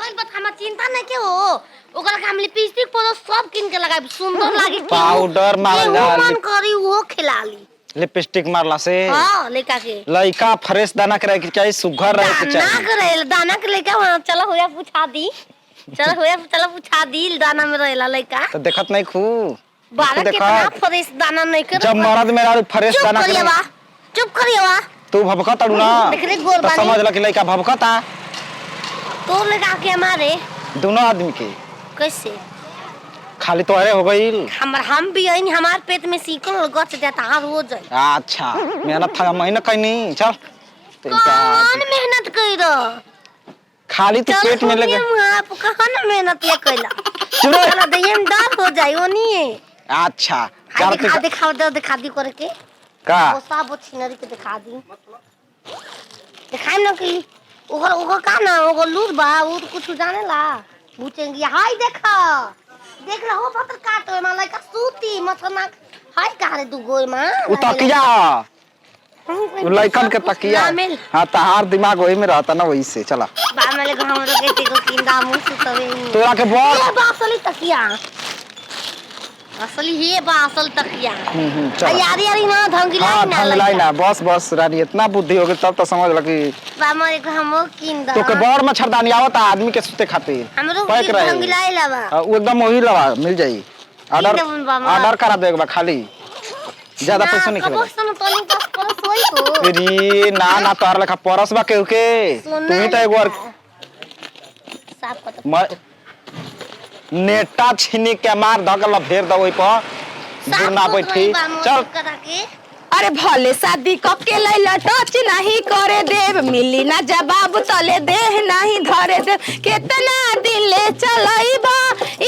भइल बा हमरा चिंता नहीं के हो ओकरा के हम लिपस्टिक पाउडर सब किन के लगाई सुंदर लागी पाउडर मारला मन करी वो खिलाली लिपस्टिक मारला से हां लइका के लइका फ्रेश दाना करे के चाहिए सुघर रहे के चाहिए दाना करे दाना के लइका चलो होया पूछा दी चलो पूछा दी दाना में रहेला लइका तो देखत नहीं खू बारा कितना फ्रेश दाना नहीं कर जब मर्द मेरा फ्रेश दाना करे चुप करिएवा तू भभकत अड़ू ना तो समझ ल कि लइका भभकता तो लगा के हमारे दोनों आदमी के कैसे खाली तोहरे हो गईल हम भी आइन हमार पेट में सीकल गच जाता हर हो जाए अच्छा मेहनत था महीना कहीं चल कौन मेहनत कइरो खाली तो पेट में लगे आप कहां ना मेहनत ये कइला चलो दयम दाल हो जाए वो नहीं है अच्छा दिखा दी करके का वो सब छिनरी के दिखा दी दिखाई ना कि ओकर का ना ओकर लूर बा वो तो कुछ जाने ला पूछेंगे हाय देखा देख रहा हो पत्थर काटो में लाइक सूती मछना हाय का रे दू गोई मां उ तकिया उ लइकन के तकिया हां तहार दिमाग वही में रहता ना वही से चला बा में ले हम लोग के को किंदा मुंह सुतवे तोरा के बड़ बासली तकिया असली हे बा असल तकिया चल यारी ना धंगलाई ना बस रानी इतना बुद्धि हो गई तब तो समझ ल कि बा मरे को हम किंदा तो के बड़ मच्छरदानी आवता आदमी के सुते खातिर हमरो पैक रहे धंगलाई लावा वो एकदम वही लवा मिल जाई ऑर्डर करा देगा खाली ज्यादा पैसा नहीं खेलेगा रे ना तोहर लेखा परस बा केहू के तू ही तो एगो साफ कर नेटा छीनी के मार धकल फेर दो ओइ पर गिरना बैठी चल अरे भले शादी कब के लैला टच नहीं करे देव मिली ना जवाब तले देह नहीं धरे देव कितना दिन ले चलइबा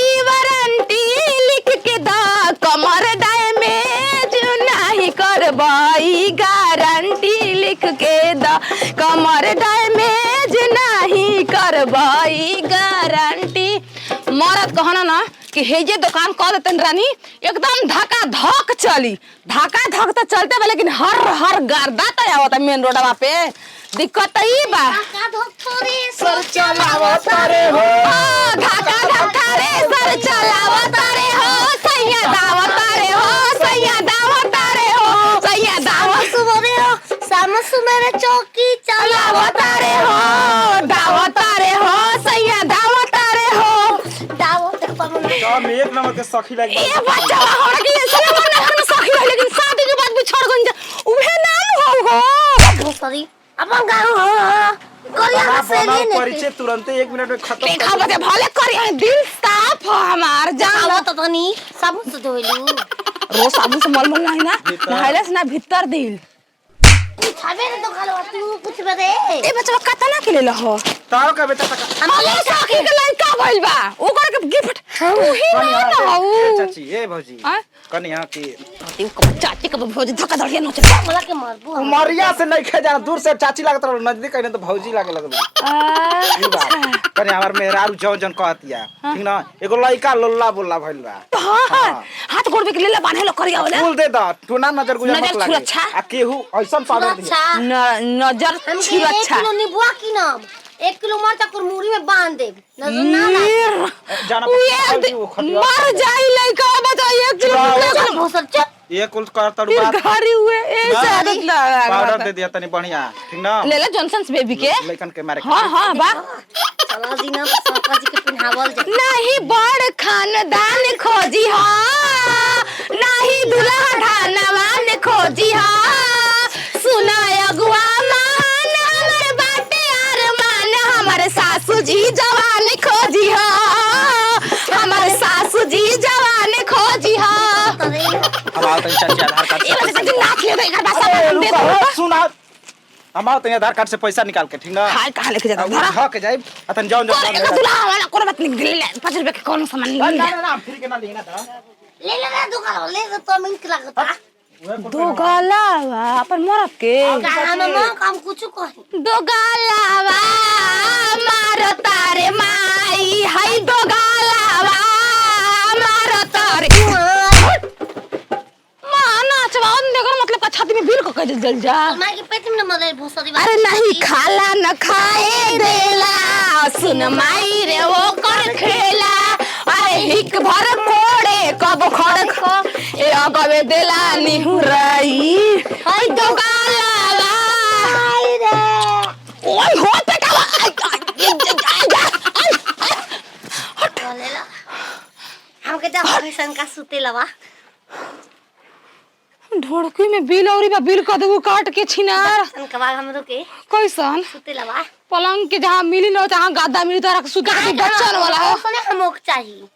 ई वारंटी लिख के दा कमर डैमेज नहीं करबाई गारंटी लिख के दा कमर डैमेज नहीं करबाई गारंटी मरद कहना ना कि हेजे दुकान कर देतन रानी एकदम धक्का धक चली धक्का धक तो चलते बा लेकिन हर गर्दा तो आवता मेन रोडवा पे दिक्कत ई बा सर चलावत रे हो धक्का धक्का रे सर चलावत रे हो सैया दावत रे हो सैया दावत रे हो सैया दावत सुबरे हो शाम सुबरे चौकी चलावत रे हो दावत रे हो सैया दावत रे हो दावत हम एक नंबर के सखी लग ए बच्चा हमरा के ऐसे ना हम सखी रह लेकिन शादी के बाद भी छोड़ गन जा उहे नाम हो सॉरी अपन गाँव करिया से नहीं परिचय तुरंत 1 मिनट में खत्म देखा बते भले करिया दिल साफ हो हमार जान तो तनी साबुन से धोइलू रोज साबुन से मल नहीं ना नहाइले से ना भीतर दिल छाबे ने तो खालो तू कुछ बते ए बच्चा कतना के ले हो तारो का बेटा हम सखी के लड़का भइल बा ओकर के गिफ्ट उही ना हो चाची ए भौजी कन्या की चाची के भौजी धक्का धड़िया नोचे बोला के मारबो मरिया से नहीं खे जाना दूर से चाची लागत रहो नजदीक कहीं तो भौजी लागे लगबे कन्या हमर मेहरारू जौन कहतिया ठीक ना एगो लइका लोल्ला बोलला भइल बा हां हाथ गोड़ के लेले बांधे लो करिया होला फूल दे द टूना नजर गुजर मत लागे आ केहू ऐसन पावर दे नजर छिरच्छा 1 किलो नींबुआ की नाम 1 किलो मरचा कुरमुरी में बांध दे नजर ना लागे जाना मर जाई लइका बता 1 किलो भोसर चल ये कुल कर तड़ू बात घरी हुए ऐसे आदत ना पाउडर दे दिया तनी बढ़िया ठीक ना ले ले जॉनसन्स बेबी के लइकन के मारे हां बा चला दीना सका जी के पिन्हावल जा नहीं बड़ खानदान खोजी हां नहीं दुल्हा ढानवान खोजी हां सुना अगुआ मान हमर बाटे अरमान हमर सासू जी जवान खोजी हां हमर सासू जी जवान खोजी हां अब आओ तनी चाची आधार कार्ड ये वाला दिन नाच ले इधर बस दे दो सुना हम आओ तनी आधार कार्ड से पैसा निकाल के ठीक ना हाय कहां लेके जाता धरा खा के जाई अतन जाओ दुल्हा वाला कोनो बात नहीं ले 5 रुपए के कौन सामान ले ना फ्री के ना लेना था ले ना दुकान ले तो मिनट लगता दो गालावा अपन मरब के गाना में काम कुछ कहि दो गालावा मारो तारे माई हाय दो गालावा मारो तारे मतलब का छाती में भीड़ को कह जल जा मां के पेट में मदर भोसरी अरे नहीं खाला न खाए देला सुन माई रे वो कर खेला अरे हिक भर कोड़े कब खड़ ए अगवे देला निहुराई ओय तो गाला आई रे ओय हो पे का बोलेला हमके तो फैशन का सुते लवा ढोड़की में बिल औरी बा बिल क देबो काट के छिनार फैशन का बाग हमरो के कैसन सुते लवा पलंग के जहां मिली न जहां गादा मिली तो रख सुते के बच्चन वाला है ओसने हमोक चाहिए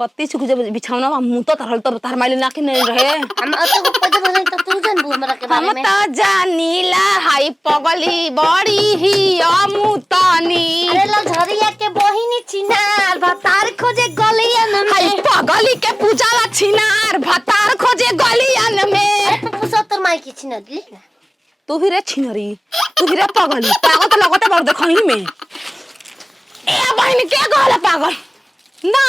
हत्ती से जब बिछौना में मुंह तो तरल तो तार माइल ना के नहीं रहे हम अतो को पद भले तो तू जानबू हमरा के बारे हम में तो जानीला हाई पगली बड़ी ही अमुतानी अरे लो झरिया के बहिनी छिनार भतार खोजे गलियन हाई में पगली के पूजाला छिनार भतार खोजे गलियन में अरे तो सत्तर माई की छिना दिली ना तू ही रे छिनरी तू ही रे पगली पागल तो लगते बड़ देखही में ए बहन के कहला पागल ना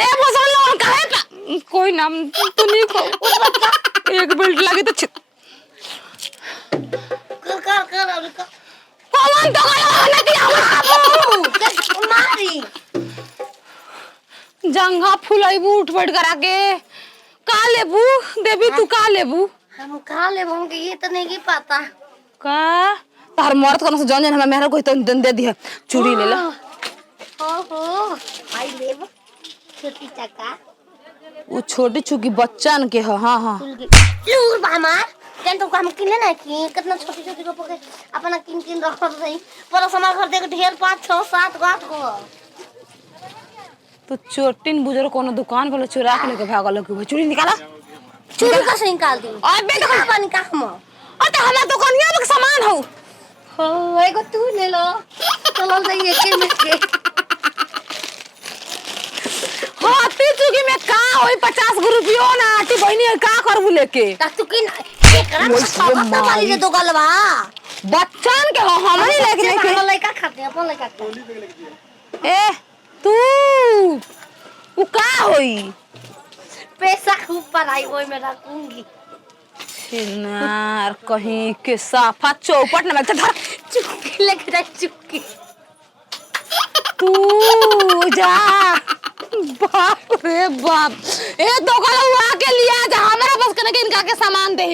ए मसल लोन काहे कोई नाम तू नहीं को एक बेल्ट लगे तो कर अभी कर पवन तो गया ना दिया मारी जंघा फुलाइबू उठ बैठ करा के का लेबू देवी तू का लेबू हम कहा ले हमके ये तो नहीं की पता का तार मर्द कोन से जन जन हमरा मेहरा कोई तो दे दिया चूड़ी ले ला ओहो आई लेब छोटी चक्का वो छोटी चुकी बच्चन के ह हां हां लूर बामार जन तो हम किन लेना कि कितना छोटी छोटी को पके अपना किन रख रही पर समार घर देख ढेर 5 6 7 8 को तो चोटिन बुजुर्ग कोनो दुकान वाला चुरा के लेके भागल के चूड़ी निकाला चूड़ी का से निकाल दी और बे कहां बन का हम और तो हमार दुकानिया में सामान हो हो एगो तू ले लो चलो जाइए के में के हाथी चुकी में का होई 50 रुपया ना आटी बहनी का करबू लेके तक तू किन एकरा तो वाली जे दो गलवा बच्चन के हो हमनी लेके के नहीं लड़का खाते हैं अपन लड़का खाते ए तू उ का होई पैसा खूब पर आई वो मैं रखूंगी छिनार कहीं के साफा चौपट ना बैठ धर चुक्की लेके जा चुक्की तू जा बाप रे बाप ए दोगला हुआ के लिया जा हमरा बस कने के इनका के सामान दे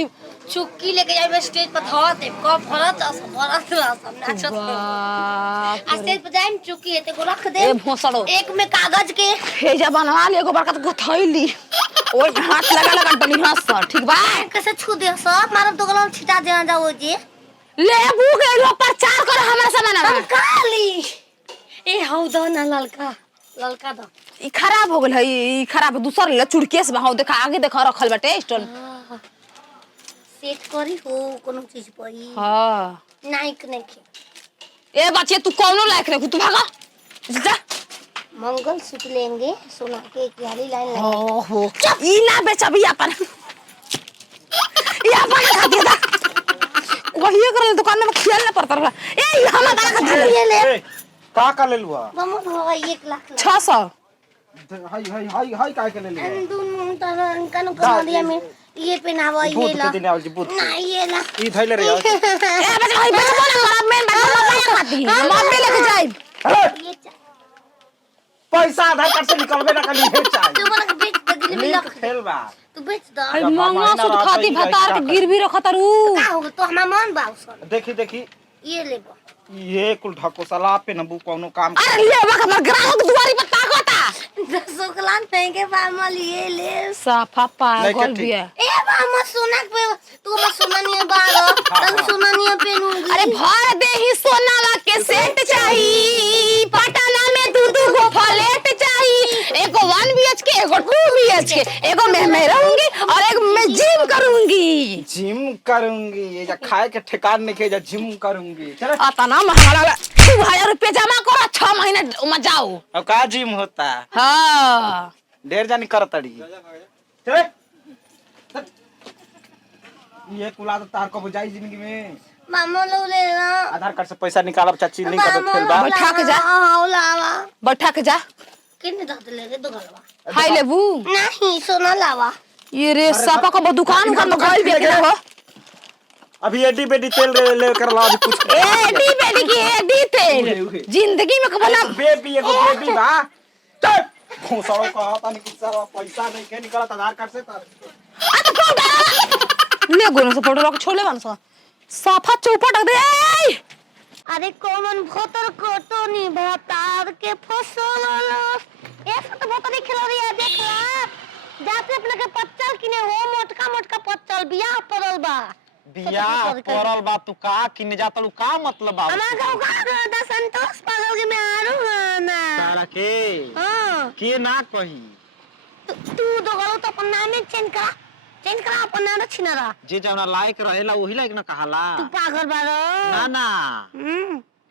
चुक्की लेके जाए स्टेज पर धो दे को भरत सब नाचत बाप स्टेज पर जाए चुक्की एते को रख दे ए भोसड़ो एक में कागज के हेजा बनवा ले एगो बड़का तो थैली ओए हाथ लगा लगा डली हंस ठीक बा कैसे छू दे सब मारब दोगला छिटा दे जाओ जी लेबू के लो प्रचार कर हमरा सामान हम काली ए हौ दो ना ललका दो ई खराब हो गेल है ई खराब दूसर ले चुड़केस बा हो देखा आगे देखा रखल बाटे स्टोन सेट करी हो कोनो चीज पई हां नाइक नहीं के ए बच्चे तू कौनो लायक रे तू भागा जा मंगल सूत्र लेंगे सोना के एक वाली लाइन लगा ओहो ई ना बेचबी अपन ई अपन खा दे दा कोहिए कर दुकान में खेल ना पड़ता रहा ए हमरा दाना खा दे ये ले का ले लुआ बमन होगा 1 लाख 600 हाय का ले लुआ दून तरन कन कर दिया में ये पहनावा ये ला ना ये ला ई धैले रे ए बच्चे भाई बच्चे बोला खराब में बात खाती है मम्मी लेके जाए ये पैसा आधार कार्ड से निकलबे ना कली हे चाय तू बना बेच दे दिल में लिख लख खेल बा तू बेच दो अरे मंगा सुत खाती भतार के गिरवी रखतरू का होगा तो हमार मन बा उसका देखी ये लेबो ये कुल ढको सला पे नबू कोनो काम अरे ले बा हमर ग्राहक दुआरी पर ताकता 10 लाख नहीं के बामल ये ले साफा पागल बिया ए बाम सोना पे तू मत सोना नहीं बारो तब सोना नहीं पहनूंगी अरे भर दे ही सोनावा के सेट चाहिए पटना में दू गो फ्लैट चाहिए एगो 1 BHK एगो 2 BHK एगो मैं रहूंगी और एक मैं जिम करूंगी ये जा खाए के ठिकान नहीं के जा जिम करूंगी चल आता ना महंगा 2000 रुपया जमा करो 6 महीने में जाओ अब का जिम होता हां ढेर जानी करतड़ी चल ये कुला तो तार को बुझाई जिंदगी में मामो लो ले ना आधार कार्ड से पैसा निकालब चाची लिंक कर दे बा बैठा के जा हां लावा बैठा के जा किने दे ले रे दो गलवा हाय लेबू नहीं सोना लावा ये रे सापा का दुकान का गल बेच रहे हो अभी एडी बेडी तेल ले कर ला अभी कुछ एडी बेडी की एडी तेल पहले जिंदगी में कबो ना बेबी एगो बेबी बा चल घोसड़ो का पानी की सारा पैसा नहीं के निकलत आधार कार्ड से तर ले गोनो से फोटो रख छोड़ले बन साफा चौपट दे अरे कौन भोतर कोटो नी भातार के फसल ऐसा तो भोतर खिला रही है देख ला जाते अपने के पच्चल किने हो मोटका मोटका पच्चल बियाह पड़ल बा बियाह पड़ल बा तू का किने जातलू का मतलब बा हमार गांव का दा संतोष पागल के में आरू ना सारा के हां के ना कही तू दोगलो तो अपन नाम चेंज करा अपन नाम छिनरा जे जवना लायक रहेला वही लायक ना कहाला तू पागल बारो ना ना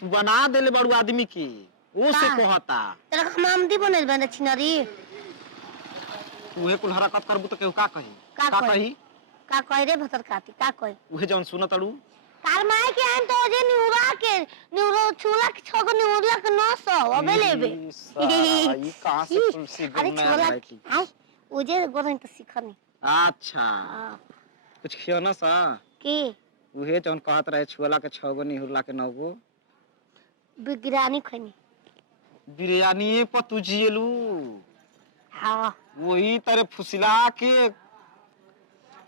तू बना देले बड़ू आदमी के ओ से कहता तेरा मामदी बनल बने छिनरी उहे कुल हरकत करबू तो केहू का कही का कही रे भतर काती का कही उहे जवन सुनतड़ू कार माय के हम तो जे निउरा चूला के छगो निउरा के 900 अबे लेबे ई कहां से तुलसी अरे छोला हां ओजे गोरन तो सिखनी अच्छा कुछ खियोना सा की उहे जवन कहत रहे छुला के 6 गो निहुरला के 9 गो बिरयानी खनी बिरयानी पर तू जियलू हां वही तरह फुसला के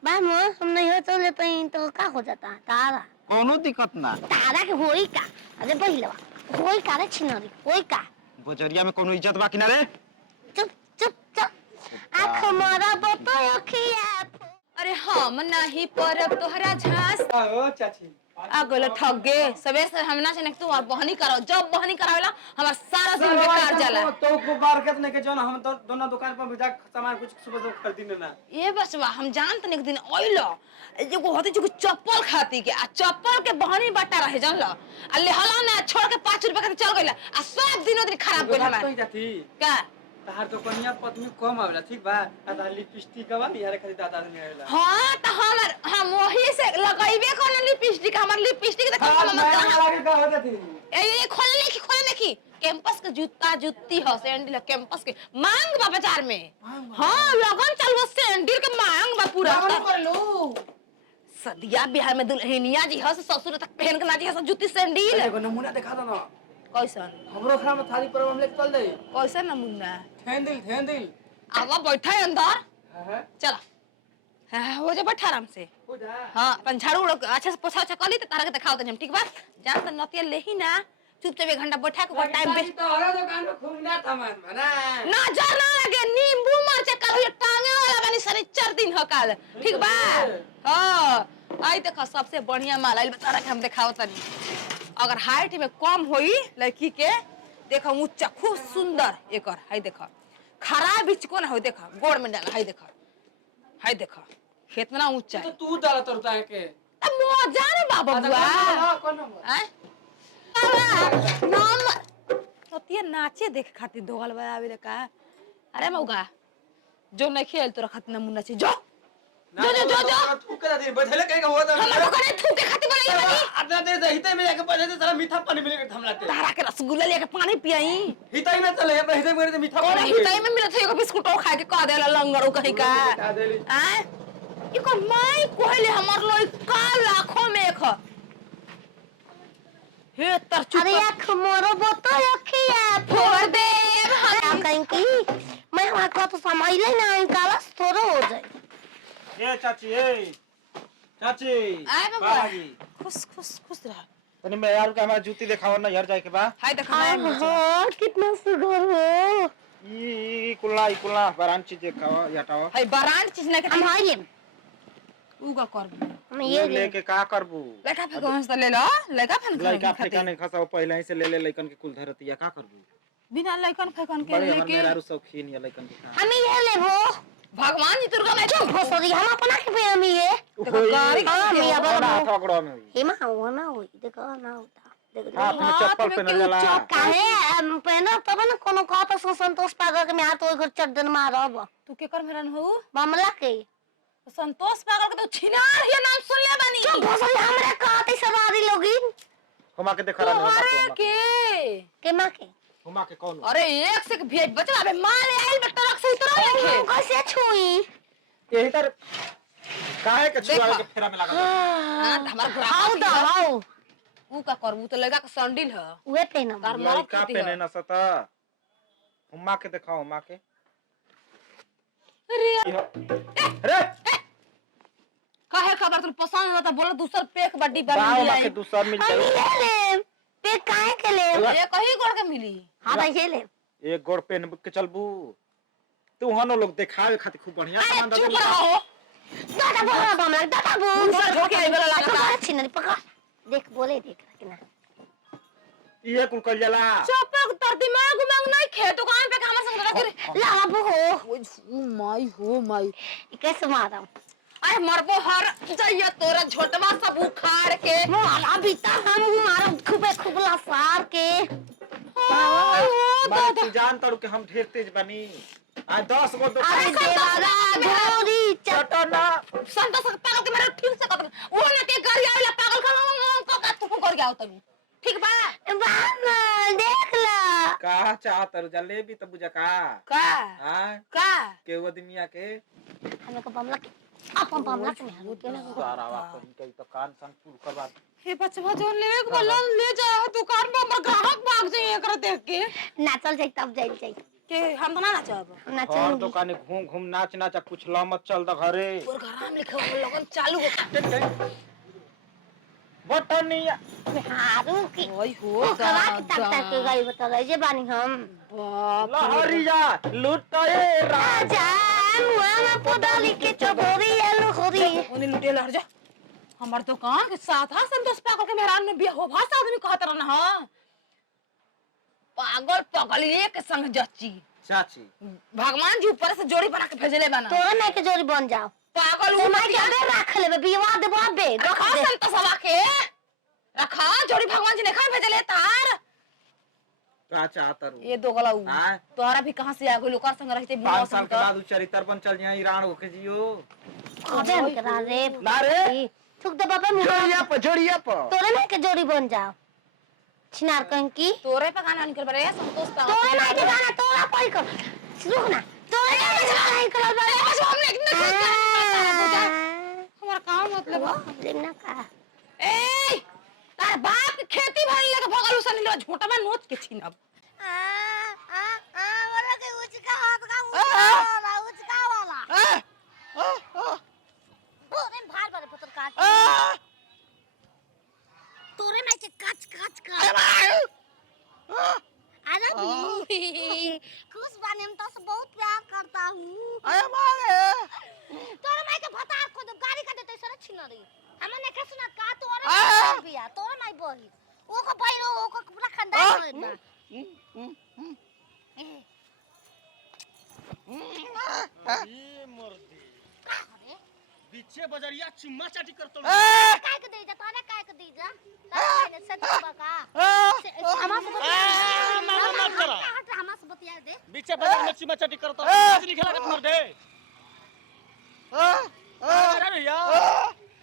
मामू हम नहीं हो चले तो का हो जाता तारा कोनो दिक्कत ना तारा के होई का अरे पहिलवा होई का रे छिनरी होई का बजरिया में कोनो इज्जत बाकी ना रे चुप आँख मारा बतो खिया अरे हम नहीं परब तोहरा झांस ओ चाची आ गलो ठग गे सबे से हम ना से तू और बहनी करो जब बहनी करावेला हमर सारा दिन बेकार जाला तो को मार्केट ने के जन हम तो दोनों दुकान पर जा सामान कुछ सुबह खरीदी ना ये बस बा हम जानत नहीं दिन ओइलो एगो होती जो चप्पल खाती के आ चप्पल के बहनी बटा रहे जानला आ लेहला ना छोड़ के 5 रुपया के चल गइला आ सब दिन दिन खराब गइल हमार तो जाती का तहार तो कन्या पत्नी कम आवेला ठीक बा आ तहार लिपस्टिक का बा यार खरीद दादा में आवेला हां त हम वही से लगाइबे कोन लिपस्टिक हमर लिपस्टिक त कम लागे का हो जाती ए खोलने की कैंपस के जूता जुत्ती हो सैंडल कैंपस के मांग बा बाजार में हां लगन चलबो सैंडल के मांग बा पूरा कर लो सदिया बिहार में दुल्हनिया जी हस ससुर तक पहन के नाची हस जूती सैंडल एगो नमूना दिखा दो ना कैसन हमरो खाना में थाली पर हम लेके चल जाई कैसन नमूना थेंदिल आवा बैठा है अंदर हां चला हां हो जा बैठा आराम से हो जा हां अपन झाड़ू अच्छा से पोछा कर ली त तारा के दिखाओ तनी ठीक बा जान त नतिया लेही ना चुपचाप 1 घंटा बैठा के टाइम वेस्ट तो हरा दुकान में खूब ना सामान बना नजर ना लगे नींबू मरचा कल टांगे वाला बनी शनिचर दिन हो काल ठीक बा हां आई देखो सबसे बढ़िया माल आइल बता के हम दिखाओ तनी अगर हाइट में कम होई लड़की के देखो ऊंचा खूब सुंदर एकर हाय देखो खराब बीच कोन हो देखो गोड़ में डाल हाय देखो कितना ऊंचा तो तू डाला तरता के अब मजा रे बाबा बुआ कौन नंबर हैं नाम ओतिया नाचे देख खातिर दोगल बा आवे का अरे मौगा जो नहीं खेल तो रखत नमूना से जो तू करा दे बदले कहीं का हुआ था हम लोग ने थूके खातिर बनाई बनी आधा दे हिते में जाके बदले सारा मीठा पानी मिलेगा थमलाते तारा के रसगुल्ला लेके पानी पियाई हिते में चले अपने हिते में मीठा और पानी हिताई में मिलत है एगो बिस्कुट खा के कह देला लंगड़ो कहीं का हैं इको माई कहले हमर लोई का लाखों में एक हे तर चुप अरे आँख मारो बतो खिया फोड़ दे हम कहीं की मैं वहां को तो संभाले ना काला थोड़ा हो जाए ए चाची आए बाबा खुश रह तनी मैं यार के हमारा जूती दिखाओ ना यार जाए के बा हाय देखा मैं हाँ कितना सुघर हो ई कुल्ला बरान चीज दिखाओ हटाओ हाय बरान चीज ना के हम आइए उगा कर हम ये लेके का करबू लड़का फेंको हंस ले लो लड़का फेंक लड़का फेंका नहीं खसाओ पहले ही से ले लइकन के कुल धरतिया का करबू बिना लड़कन फेंकन के बड़े हमर लेके मेरा शौकीन है लइकन के का हम ये लेबो भगवान जी दुर्गा नहीं तो भोसरी हम अपना के पे हम ये देखो गाड़ी हाँ कैसे मिया है? बाबा ठगड़ो में हुई हेमा हुआ ना हुई देखो ना होता देख हाथ में चप्पल पहनल जाला काहे पहना तब ना कोनो कहत संतोष पागल के मैं हाथ ओइ घर चड्डन मारब तू के कर मेरन हो मामला के संतोष पागल के तो छिनार ये नाम सुन ले बानी चुप भोसरी हमरा कहते सवारी लोगी घुमा के देखा रहा अरे के मां के घुमा के कौन अरे एक से भेज बचला बे माल आइल बे ट्रक से उतर रखे कैसे छुई यही तर काहे के छुआ के फेरा में लगा हां हमार हाउ द हाउ ऊ का करबू तो लगा के संडिल ह उहे पहनम तार मरद का खाती पहने है। ना सता उम्मा के दिखाओ उम्मा के अरे अरे काहे खबर तू पसंद ना त बोलो दूसर पेक बड्डी बन बाओ मिल उम्मा के जाई। दूसर मिल हम जाए ले ले पे काहे के ले ये कहीं गोड़ के मिली। हां भाई ये ले एक गोड़ पहन के चलबू तू हनो लोग दिखावे खातिर खूब बढ़िया सामान दे चुप देला रहो। दादा बोला बमला दादा बोल दूसर धोके आई वाला लगता। पकड़ छिनरी पकड़ देख बोले देख कि ना ये कुल कर जाला चुप तर दिमाग उमाग नहीं खे दुकान पे हमर संग रख ला बाबू हो ओ माई हो माई। ई कैसे मारा अरे मरबो हर जइया तोरा झोटवा सब उखाड़ के मोला बीता हम मारो खूबे खूबला सार के मारे तू जान तारू के हम ढेर तेज बनी आ 10 गो अरे देवारा घोरी चटना संतोष पागल के मेरे ठीक से कत वो ना के घर आवेला पागल को का तू कर गया तू ठीक बा बाबा देख ला का चाह तारू जलेबी त बुझा का का हां का के वो दुनिया के हमें को बमला के अपन बमला के मेहरू के ना सारा वापस के तो कान सन पूल करवा हे बचवा जो लेवे के बोला ले जा दुकान पे हमर ग्राहक भाग जाई एकरा देख के नाचल जाई तब जाई जाई के हम तो ना नाचब और नाचेंगे दुकाने घूम घूम नाच नाच कुछ ला मत चल द घरे और घराम लिखे हो लगन चालू हो बटनिया हारू की ओई हो करा के तक तक के गई बता रहे जे बानी हम बाप लहरिया लुटाए राजा मुआ में पोदाली के चबोरी आलू खोरी ओने लुटे लहर जा हमर दुकान के साथ हा संतोष पागल के मेहरान में बियाह हो भाषा आदमी कहत रहना हां पागल पागल एक संग जच्ची चाची भगवान जी ऊपर से जोड़ी बना के भेजले बना तोरा नहीं के जोरी बन जाओ पागल तो उ मैं मत के दे रख लेबे बिवा देबो बे रखा संतोषवा के रखा जोड़ी भगवान जी ने खा भेजले तार का चाहता रू ये दो गला उ हां तोहरा भी कहां से आ गइल ओकर संग रहते 5 साल के बाद उ चरित्र बन चल जाए ईरान होके जियो अबे हम करा रे ना रे थुक दे बाबा मुंह जोड़िया पर तोरा नहीं के जोड़ी बन जाओ छिनार कहीं की तोरे पे गाना निकल बरे संतोष पा तोरा नहीं के गाना तोरा कोई कर रुक ना तोरा नहीं कर बे बस हमने इतना हमारा काम मतलब लेना का ए तार बाप के खेती भरी लगे भगल उसन लो झोटवा नोच के छीनब वाला के उचका हाथ का उचका वाला बोरे भार बारे पत्थर काट तोरे में के काच काच का अरे खुश बाने हम तो से बहुत प्यार करता हूँ अरे मारे तोरे में के भतार को तो गाड़ी का देते सरे छिन रही हमने के सुना का तोरे बिया तोरे में बही ओ को बैलो ओ को पूरा खानदान होई बा ये मर्दी बीचे बजरिया चुम्मा चाटी करतो काय के दे जा तोरे काय के दे जा तारे सच बका हमास बतिया मत करा हट हमास बतिया दे बीचे बजर में चुम्मा चाटी करतो आज लिखला के मर दे अरे भैया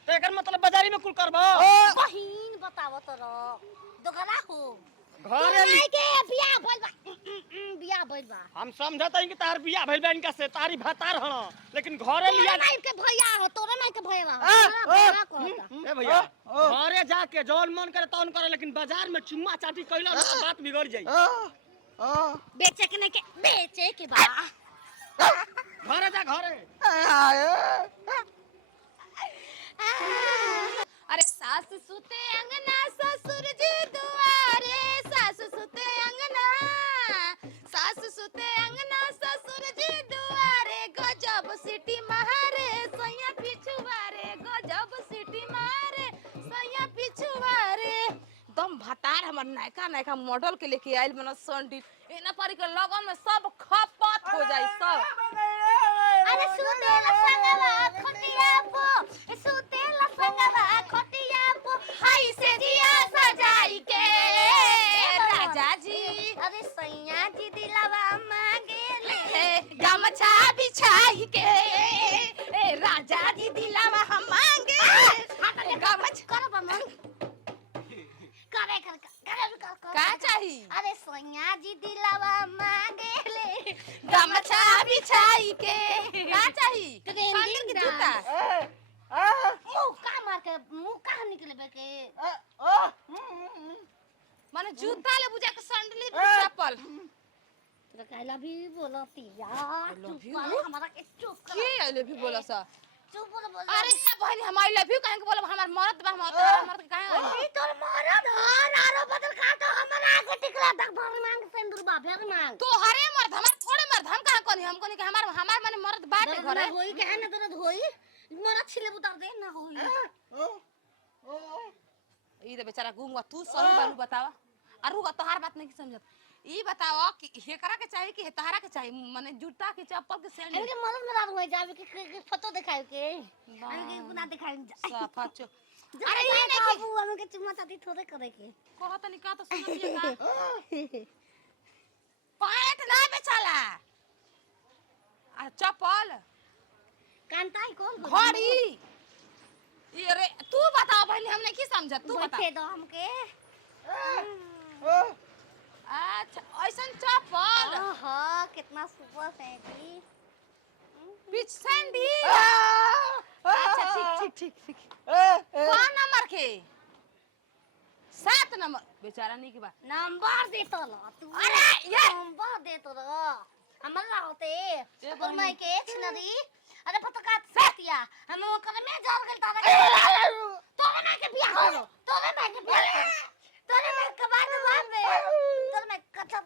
तेकर मतलब बाजारी में कुल करबो बहिन बताव तोरा दोगला हो घरे नहीं के बिया भइल बा बिया भइल बा हम समझत हई कि तार बियाह भइल बा इनका से तारी भातार हन लेकिन घरे लिया नहीं के भैया हो तोरे नहीं के भैया बड़ा कहता ए भैया घरे जाके जौन मन करे तौन करे लेकिन बाजार में चुम्मा चाटी कइला तो बात बिगड़ जाई बेचे के नहीं के बेचे के बा घरे जा घरे अरे सास सुते अंगना ससुर जी दुआरे सास सुते अंगना सास सुते अंगना ससुर जी दुआरे गजब सिटी मारे सैया पिछुआरे गजब सिटी मारे सैया पिछुआरे दम भतार हमर नयका नयका मॉडल के लेके आइल बना संडी एना पर के लगन में सब खपत हो जाई सब अरे सुतेला संगवा खटिया पो सुतेला संगवा खटिया पो हाय से दिया सजाई के राजा जी अरे सैया जी दिलावा मांगे ले गमछा बिछाई के ए राजा जी दिलावा हम मांगे गमछ कर मन करे कर का चाही अरे सैया जी दिलावा मांगे ले गमछा बिछाई के का चाही ट्रेंडिंग जूता मुंह का मार के मुंह का निकले बे के माने जूता ले बुझा के सैंडल चप्पल तेरा कहला भी बोलती यार चुप you? कर हमारा के चुप कर के आई लव यू बोला सा चुप बोल अरे ये बहन हम आई लव यू कहे के बोला हमार मरद बा हम तोरा मरद काहे आई ई तोर मरद हर आरो बदल का तो हमारा आगे टिकला तक भर मांग सिंदूर बा फेर मांग तो हरे मर्द हमार थोड़े मर्द हम कहां कोनी हम कोनी के हमार माने मर्द बाटे दर्द घरे ना होई के है ना दर्द होई मरद छिले उतार दे ना होई ई दे बेचारा गूंगा तू सही बालू बतावा अरु तोहार बात नहीं समझत ई बताओ कि हेकरा के चाहिए कि तहरा के चाहिए माने जूता के चप्पल के सैंडल अरे मरद में रात होई जावे के फोटो दिखाई के हम के गुना दिखाई साफा चो अरे ये नहीं बाबू हम के चुम्मा चाटी थोड़े करे के कहत नहीं का तो सुन का पैंट ना बेचाला आ चप्पल कांताई कौन घड़ी ये रे तू बता भाई हमने की समझ तू बता बैठे दो हमके अच्छा ऐसन चप्पल ओहो कितना सुपर है जी बीच सैंडल अच्छा ठीक ठीक ठीक ठीक कौन नंबर के 7 नंबर बेचारा नहीं के बा नंबर दे तो लो तू अरे ये नंबर दे तो लो हमर होते तो मैं के छिनरी अरे पता सेतिया हम वो करे में जाल गल तारा तोरे में के बियाह करो तोरे में के बियाह करो तोरे में कबाड़ में तोरे में कचप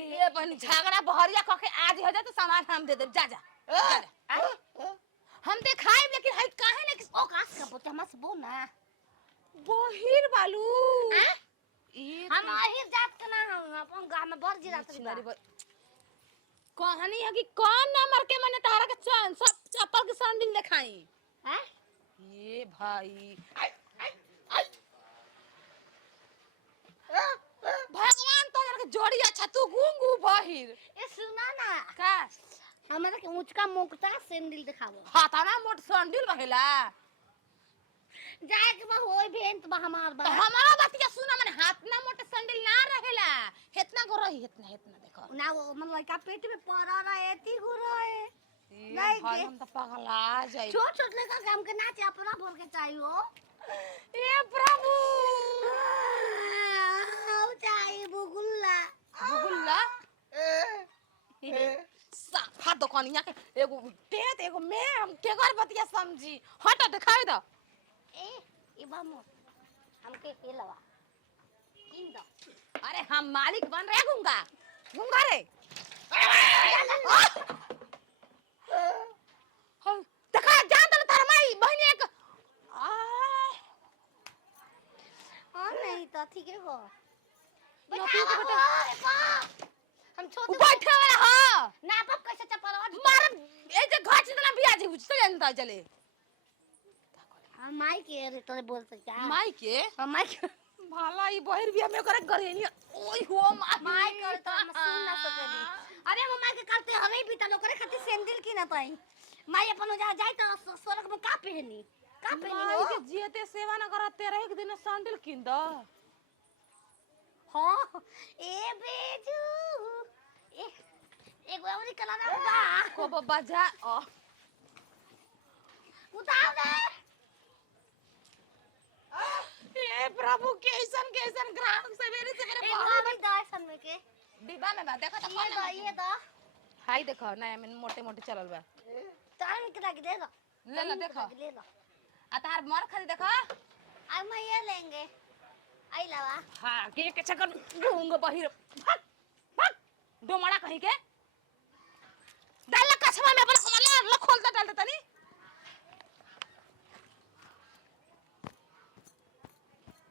ये बन झगड़ा बहरिया कके आज हो जा तो सामान हम दे दे जा जा हम दिखाई लेकिन है काहे ने ओ कास का बोते हमसे बोल ना बहिर बालू ये हम आहिर जात के ना हम अपन गांव में बर जिला तरी कहानी है कि कौन नंबर के मैंने तारा के सब चप्पल के सैंडल दिखाई हैं ये भाई भगवान तो के जोड़ी अच्छा तू गूंगू बहिर ए सुना ना का हमरा के ऊंचका मुकता सैंडल दिखावो हाथाना मोट सैंडल रहेला जाए के बा होई भेंट बा हमार बा तो हमारा बातिया सुना मैंने हाथ ना मोटे सैंडल ना रहेला इतना गो रही इतना देखो ना वो मन लड़का पेट में पड़ा रहे ती गो रहे ये नहीं भाई के। हम तो पगला जाई छोट छोट लड़का के हमके नाचे अपना भर के चाहिए ये प्रभु आओ चाहिए बुगुल्ला गुगुल्ला साफा दुकानिया के एगो पेट एगो मैं हम के घर बतिया समझी हट दिखाई दो ए बामो हमके ये लवा किन दो अरे हम मालिक बन रहे गूंगा गूंगा रे देखा जा तो तार माई बहनी एक हां नहीं तो ठीक है हो लड़की के बेटा हम छोटे बैठे वाला हां ना बाप कैसे चपल मार ए जे घाट इतना बिया जे चले जानता चले हम माई के रे तोरे बोल सकता माई के हम माई के भाला ई बहिर बिया में करे गरेनी ओई हो माई कर तो हम सुन ना सकेली अरे हम माई के करते हमें भी तलो करे खातिर सैंडल की ना तई माई अपन जा जाई तो स्वर्ग में का पहनी माई हो के जियते सेवा न करत तेरे एक दिन सैंडल किन द हां ए बेजू ए एक बारी कला ना बा को बजा उतार दे ए प्रभु कैसन ग्राहक सवेरे सवेरे एक बारी दाई सन में के डिब्बा में बा देखो तो ये दा ये दा हाय देखो नया में मोटे मोटे चलल बा टाइम के दे दो ले लो देखो ले लो आ तार मर खरी देखो अब मैं ये लेंगे आई लवा हां के चक्कर घूंग बहिर भाग भाग डोमड़ा कहीं के डाल कछवा में अपन हमारे ल खोल दे डाल दे तनी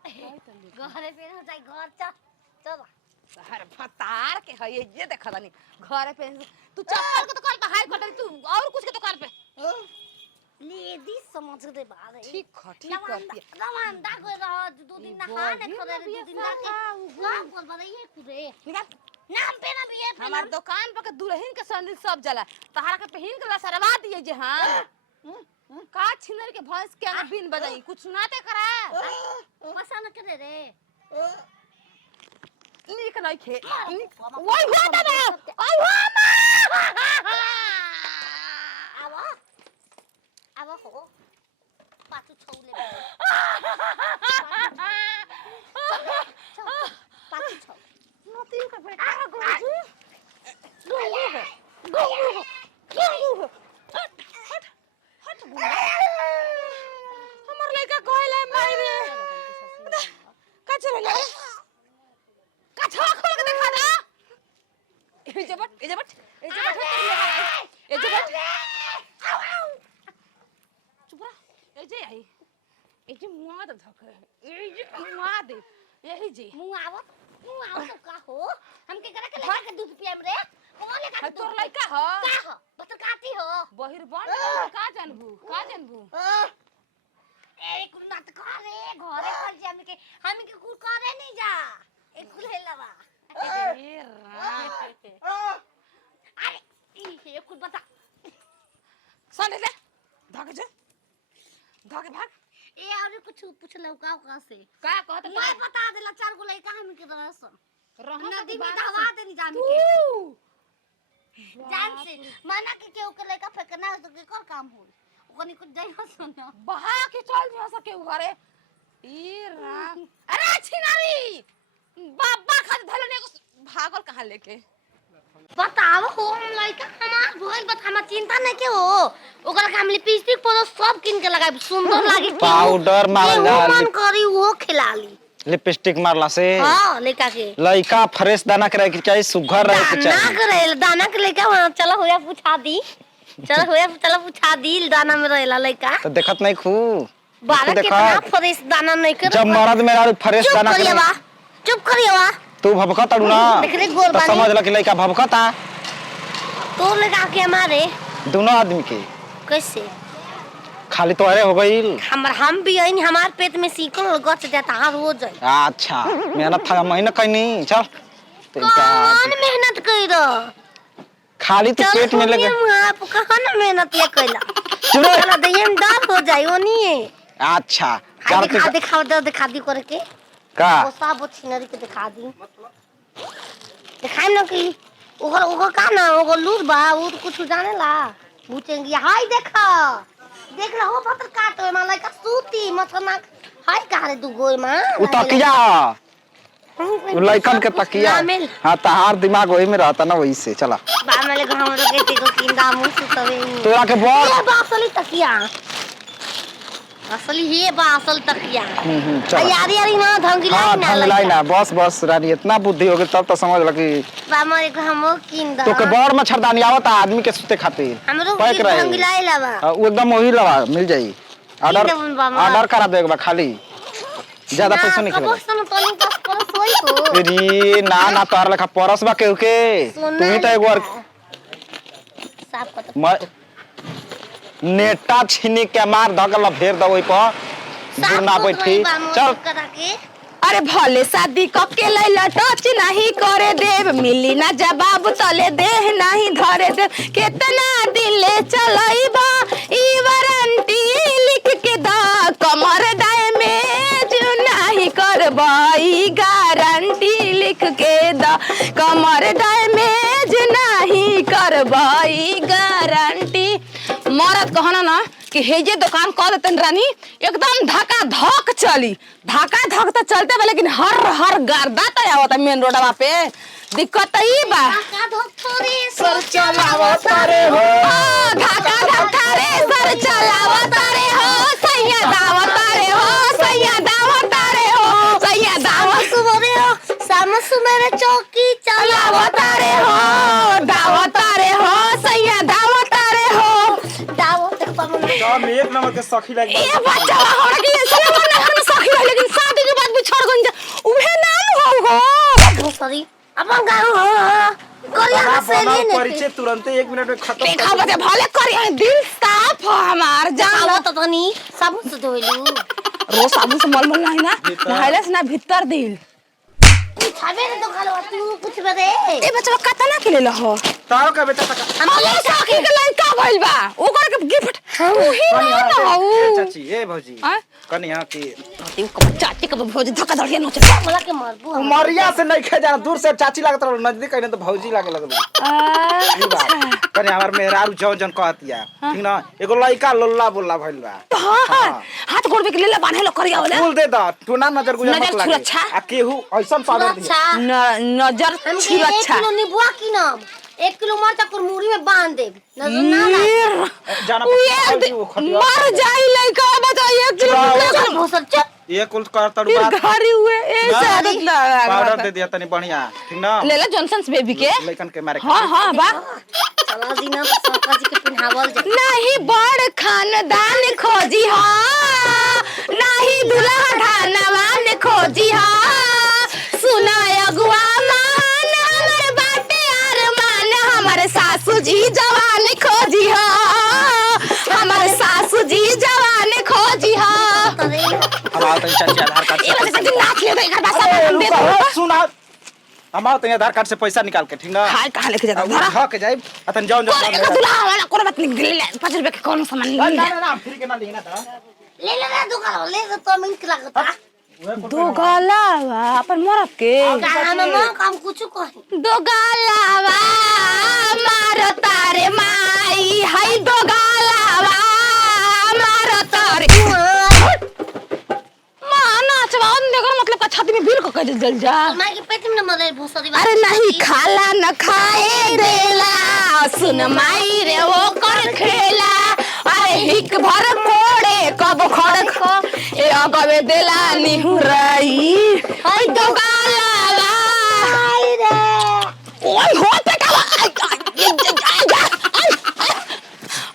घरे पे हो जाए घर चल चल हर फतार के है ये देखा तनी घर पे तू चप्पल के दुकान पे हाय कर तू और कुछ के दुकान पे लेडीज समझ दे बारे ठीक है रवांडा को रह दो दिन नहाने करे दो दिन ना के काम कर बड़े ये कुरे निकाल नाम पे ना भी है हमार दुकान पर के दुल्हन के सैंडल सब जला तहारा के पहिन के सरवा दिए जे हां का छिनर के भैंस के आगे बिन बजाई कुछ सुनाते करा पसंद करे रे नीक नहीं खे ओई हो दादा ओई हो आवा आवा हो पाछू छौले पाछू छौ नती का बेटा गोजू गो हट हमर लइका कहले मायरे का चले का छा खोल के देखा ना ए जबट चुप रह ए जे आई ए जे मुआ दे धक ए जे मुआ दे यही जे मुआवत तो का हो हमके करा के लेके दूध पियम रे कौन लेके तोर लइका ह का हो बतर काती हो बहिर बन का जानबू ए कुल ना तो करे घरे कर जे हमके कुल करे नहीं जा ए कुल हेलवा ए रा अरे ये कुल बता सुन ले धके भाग ए और कुछ पूछ लो का से का कहत मैं बता देला चार गो लइका हमके दरसन रहना नदी में दवा देनी जान के जान से माना के केहू के लइका फेंकना तो के कर काम हो ओकनी कुछ जाई हो सुनो बहा के चल जा सके घरे ई राम अरे छिनारी बाबा खाद धलने भागल कहां लेके बताओ हो हम लइका हमार भइल बत हम चिंता नहीं के हो ओकरा के हम लिपस्टिक पर सब किन के लगाई सुंदर लागी पाउडर मारला मन करी वो खिलाली लिपस्टिक मारला से हां लइका के लइका फ्रेश दाना करे के चाहिए सुघर रहे के ना चाहिए करे दाना के लइका चलो होया पूछा दी चलो पूछा दी दाना में रहेला लइका तो देखत नहीं खू बारा कितना फ्रेश दाना नहीं करे जब मर्द मेरा फ्रेश दाना करे चुप करिएवा तू भभकत अड़ू ना देख रे गोर तो बानी समझ ल कि लइका भभकता तो लगा के हमारे दोनों आदमी के कैसे खाली तोरे हो गईल हम भी आइन हमार पेट में सीकल गच जाता हार हो जाए अच्छा मेहनत था महीना कइनी चल कौन मेहनत कइरो खाली तू पेट में लगे आप कहां मेहनत ये कइला चलो चलो दयम दाल हो जाए ओनिए अच्छा दिखा दी करके का वो सब छिनरी के दिखा दी दिखाई ना कि ओकर का ना ओकर लूर बा वो तो कुछ जाने ला पूछेंगे हाय देखा देख ला हो पत्थर काटो में लाइक सूती मछना हाय कहा रे दू गोई मां उ तकिया उ लइकन के तकिया हां तहार दिमाग वही में रहता ना वही से चला बा मेले हम लोग के को किंदा मुंह सुतवे तोरा के बोल ये बासली तकिया असली ये बा असल तकिया चल यारी यारी ना धंगिलाई ना धंगिलाई ना बस रानी इतना बुद्धि हो गई तब तो समझ ल कि बा मेरे को हम किंदा तो के बड़ मच्छरदानी आवता आदमी के सुते खातिर हमरो पैक रहे धंगिलाई लावा वो एकदम वही लवा मिल जाई ऑर्डर करा देगा खाली ज्यादा पैसा नहीं खेलेगा सुन तो नहीं पास पर सोई को अरे ना तोर लेखा परस बा केहू के तू ही तो एक बार साफ कर नेटा छीनी के मार धगल फेर द ओइ पर गुरना बैठी चल अरे भले शादी कके लैला टच नहीं करे देव मिली ना जवाब तले देह नहीं धरे देव कितना दिन ले चलैबा ई वारंटी लिख के दा कमर डैमेज नहीं करबा ई गारंटी लिख के दा कमर डैमेज नहीं करबा ई गारंटी मरद कहना ना कि हेजे दुकान कर देतन रानी एकदम धक्का धक चली धक्का धक तो चलते बा लेकिन हर गर्दा तो आवता मेन रोडवा पे दिक्कत ई बा धक्का धक थोड़ी सर चलावत रे हो धक्का धक्का रे सर चलावत रे हो सैया दावत रे हो सैया दावत रे हो सैया दावत सुबरे हो शाम सुबरे चौकी चलावत रे हो दावत रे हो सैया दावत रे हो दावत सब एक नंबर के सखी लगी ए बच्चा हमरा के ऐसे ना हम सखी रह लेकिन शादी के बाद भी छोड़ गन जा उहे ना हो सॉरी अपन गाँव करिया से नहीं परिचय तुरंत 1 मिनट में खत्म देखा बते भले करिया दिल साफ हो हमार जान आवत तो नहीं साबुन से धोइलू रोज साबुन से मलमल नहीं ना नहाइले से ना भीतर दिल छाबे ने तो खालो तू कुछ बदे ए बच्चा कतना के ले हो तारो का बेटा तक हम सखी के लाइन का भइल बा ओकर के गिफ्ट उही ना हो चाची ए भौजी हां कनी हां की चाची के भौजी धक्का धड़िया नोचे मला के मारबू हम। उमरिया से नहीं खे जाना दूर से चाची लागत रहो नजदीक कहीं तो भौजी लागे लगल ई बात कनी हमर मेहरारू जौन जौन कहतिया ठीक ना एगो लइका लोल्ला बोल्ला भइल बा हाथ गोड़ के लेला बांधे लो करिया होला फूल दे द तू ना नजर गुजर मत नजर लागे सुरक्षा। आ केहू ऐसन पावर दी अच्छा नजर हम सुरक्षा 1 किलो नींबुआ की ना 1 किलो मरचा कुरमुरी में बांध दे नजर ना लागे। जाना मर जाई लइका बता 1 किलो भोसर चुप ये कुल कर तड़ू बात घरी हुए ऐसे आदत ना पाउडर दे दिया तनी बढ़िया ठीक ना लेला जॉनसन्स बेबी के लइकन के मारे हां हां बा चला दीना सका जी के पिन्हावल जाए नहीं बड़ खानदान खोजी हां नहीं दुल्हा ढानवान खोजी हां सुना अगुआ मान हमर बाटे अरमान हमर सासू जी जवान खोजी हां हमर सासू जी जवान खोजी हां अब आओ तनी चाची आधार कार्ड ये से वजह से नाच ले देगा बस हम दे दो सुना हम आओ तनी आधार कार्ड से पैसा निकाल के ठीक ना हां कहां लेके जाता धरा धरा के जाई अतन जाओ कोने का दुल्हा वाला कोने बात नहीं ले 5 रुपए के कौन सामान ना ले ना ना फ्री के ना लेना था ले ले ना दुकान ले तो मिनट लगता दो गालावा अपन मरब के हम काम कुछ कही दो गालावा मारो तारे माई हाय दो गालावा मारो तारे माना चवान देखो मतलब का छाती में भीड़ को कह जल जा माई के पेट में मरे भोसरी अरे नहीं खाला न खाए देला सुन माई रे वो कर खेला अरे हिक भर कोड़े कब खड़ ए अगवे देला निहुराई हाय दो गालावा आई रे ओए हो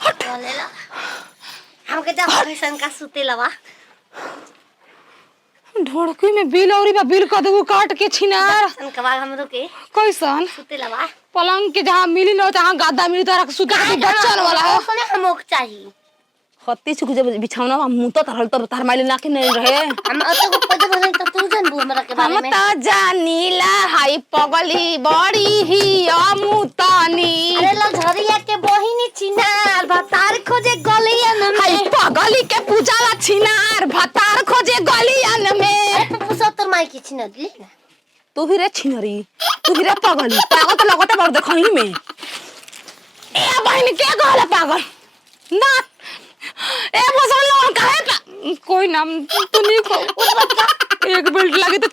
बेटा ले ला हमके जा फैशन का सुते लवा ढोड़की में बिल औरी बा बिल कर देबो काट के छिनार सन के बाद हम के कैसन सुते लवा पलंग के जहां मिली न जहां गद्दा मिली तरह सुते के बच्चन वाला है सुने हमक चाहिए हत्ती सुख जब बिछौना में मुंह तो तरल तो तार माइले ना के नहीं रहे हम अतो को पद बन त तू जन बू हमरा के बारे हम में त जानीला हाई पगली बड़ी ही अमुतानी अरे लो झरिया के बहिनी चिनार भतार खोजे गलियन हाई में पगली के पूजाला छिनार भतार खोजे गलियन में पुसतर माई की छिना दी तू ही रे छिनरी तू ही रे पगली पागल तो लगता बड़ देखही में ए बहन के कहले पागल ना ए मुसलमान लोग काहे पा कोई नाम तू नहीं को एक बेल्ट लगे तो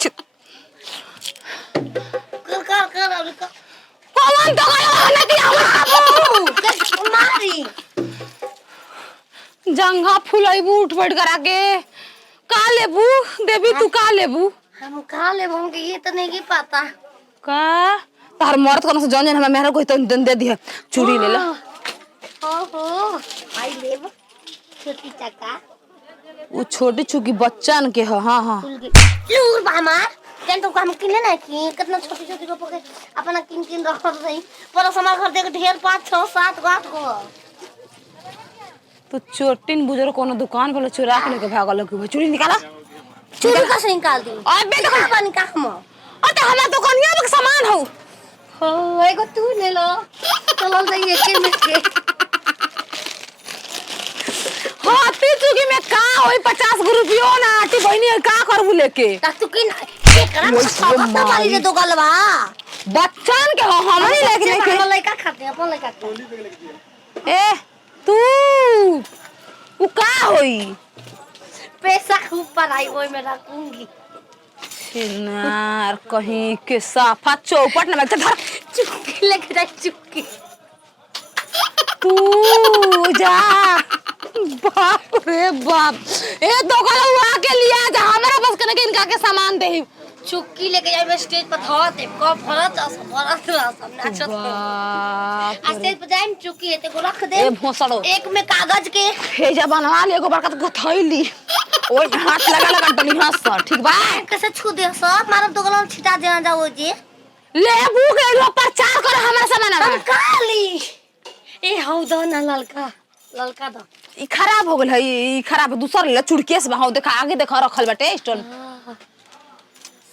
कर अभी कर कौन तो गया ना दिया बाबू मारी जंघा फुलाइबू उठ बैठ करा के का लेबू देवी तू का लेबू हम खा ले हम के ये तो नहीं की पता का तार मर्द कोन से जन जन हमरा मेहरा कोई तो दे दिया चूड़ी ले ला ओहो आई लेब छोटी चक्का वो छोटी छुकी बच्चन के ह हां हां फूल के लूर बा हमार तेन तो हम किने ना की कितना छोटी छोटी को पके अपना किन किन रख रही पर समार घर देख ढेर 5 6 7 8 को तो चोटिन बुजुर्ग कोनो दुकान वाला चुरा के लेके भागल के चूड़ी निकाला चूड़ी कैसे निकाल दी अबे देखो बा निकाल हम अरे हमार दुकानिया में सामान हो हो एगो तू ले लो चलो जाइए के में के हाथी चुकी में का होई 50 रुपया ना आटी बहनी का करबू लेके तक तू किन एकरा सब वाली रे दो गलवा बच्चन के हमनी लेके के लेके लइका खाते अपन लइका खाते ए तू उ का होई पैसा खूब पर आई वो मैं रखूंगी छिनार कहीं के साफा चौपट ना लगता धर चुपकी लेके जा चुपकी तू जा बाप रे बाप ए तो गलवा के लिया जा हमरा बस कने के इनका के सामान दे चुपकी लेके जाए स्टेज पर धरते कब भरत भरत सब नाचत बाप स्टेज पर जाए चुपकी ते को रख दे ए भोसड़ो एक में कागज के हेजा बनवा ले एगो बड़का तो थैली ओए हाथ लगा लगा डली हंस ठीक बा कैसे छू दे सब मारब तो गलन छिटा दे जाओ जी लेबू के लो प्रचार कर हमरा सामान हम काली ए हौ द ना ललका द ई खराब हो गेल है ई खराब दूसर ले चुड़केस बा हो देखा आगे देखा रखल बाटे स्टोन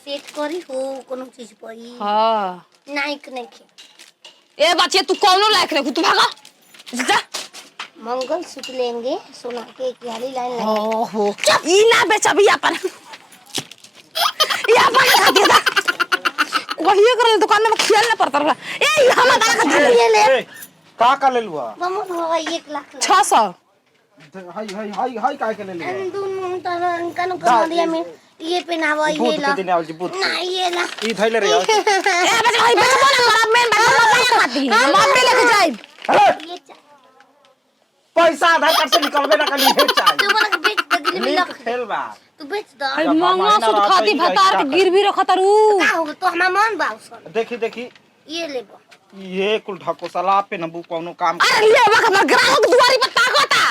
सेट करी हो कोनो चीज पई हां नाइक नहीं के ए बच्चे तू कौनो लायक रे तू भागा जा मंगल सूत्र लेंगे सोना के एक वाली लाइन लगा ओहो ई ना बेचबी अपन या अपन खा दिया था वही कर दुकान में खेल ना पड़ता रहा ए हम का खा दिया ये ले का ले लुआ मामा होगा 1 लाख 600 हाय का ले लिया दून तरन कन कर दिया मैं ये पहनावा ये ला ना ये ला ई धैले रे ए बस भाई बस बोल खराब में बस खाती मम्मी लेके जाई ये पैसा आधार कार्ड से निकलबे ना कली हे चाय तू बना के बेच दे दिले मिला खेल बा तू बेच दो अरे मंगला सूत्र खाती भतार के गिरवी रखत रू का होगा तो हमार मन बाउसन देखी ये लेबो ये कुल ढकोसला पे नबू कोनो काम अरे ले बक ग्राहक दुआरी पर ताकता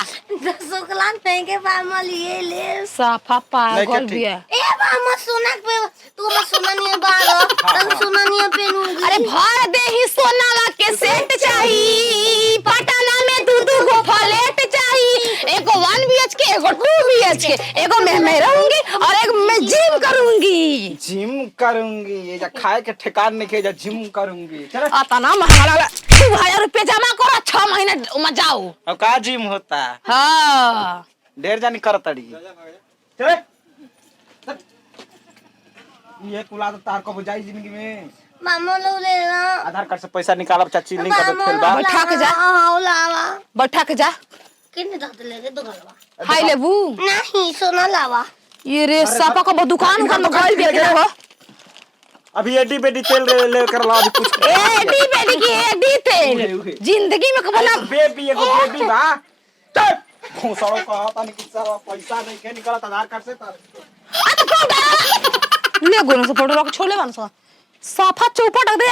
10 लाख नहीं के बामल ये ले साफा पागल नहीं, भी है ए बामा सोना पे तू मैं सोना नहीं बारो तब सोना नहीं पहनूंगी अरे भर दे ही सोना ला के सेट चाहिए पटना में दू गो फ्लैट चाहिए एगो 1 BHK एगो 2 BHK एगो मैं रहूंगी और एक मैं जिम करूंगी ये जा खाए के ठिकान नहीं के जा जिम करूंगी चल आता ना महंगा लगा 2000 रुपया जमा करो 6 महीने में जाओ अब का जिम होता हाँ ढेर जानी करतड़ी चल ये कुला तो तार को बुझाई जिंदगी में मामा लो ले ना आधार कार्ड से पैसा निकालब चाची लिंक कर खेल बा बैठा के जा हां लावा बैठा के जा कितने दाद लेके दो गलवा हाय लेबू नहीं सोना लावा ये रे सापा का दुकान में गइल बेच रहे हो अभी एडी बेडी तेल ले कर ला अभी कुछ एडी बेडी की एडी तेल जिंदगी में कबो ना बेबी एगो बेबी बा चल घोसड़ो का आता नहीं किसा पैसा नहीं के निकलत आधार कार्ड से आ तो फोटो ले गोनो से फोटो रख छोले बन सा साफा चौपट दे